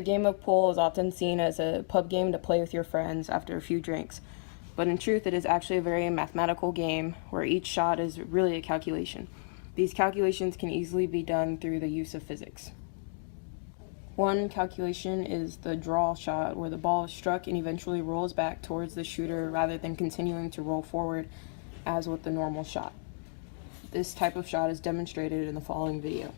The game of pool is often seen as a pub game to play with your friends after a few drinks, but in truth, it is actually a very mathematical game where each shot is really a calculation. These calculations can easily be done through the use of physics. One calculation is the draw shot, where the ball is struck and eventually rolls back towards the shooter rather than continuing to roll forward as with the normal shot. This type of shot is demonstrated in the following video.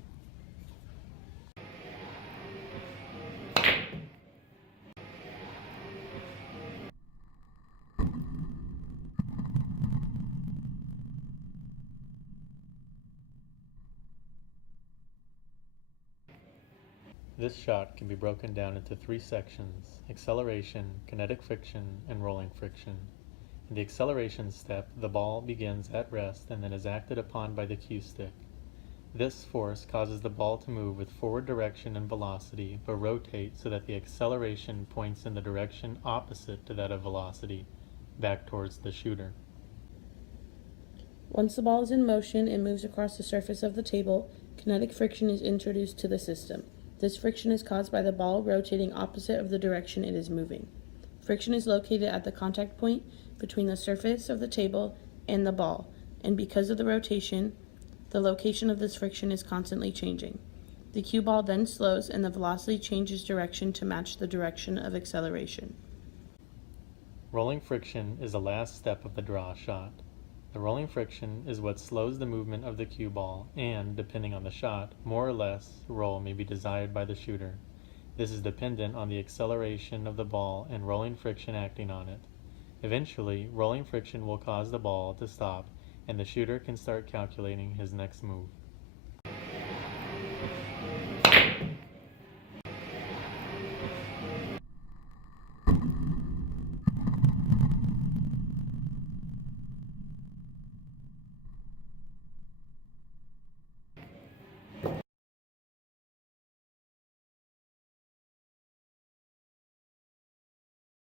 This shot can be broken down into three sections: acceleration, kinetic friction, and rolling friction. In the acceleration step, the ball begins at rest and then is acted upon by the cue stick. This force causes the ball to move with forward direction and velocity, but rotate so that the acceleration points in the direction opposite to that of velocity, back towards the shooter. Once the ball is in motion and moves across the surface of the table, kinetic friction is introduced to the system. This friction is caused by the ball rotating opposite of the direction it is moving. Friction is located at the contact point between the surface of the table and the ball, and because of the rotation, the location of this friction is constantly changing. The cue ball then slows and the velocity changes direction to match the direction of acceleration. Rolling friction is the last step of the draw shot. The rolling friction is what slows the movement of the cue ball and, depending on the shot, more or less roll may be desired by the shooter. This is dependent on the acceleration of the ball and rolling friction acting on it. Eventually, rolling friction will cause the ball to stop and the shooter can start calculating his next move.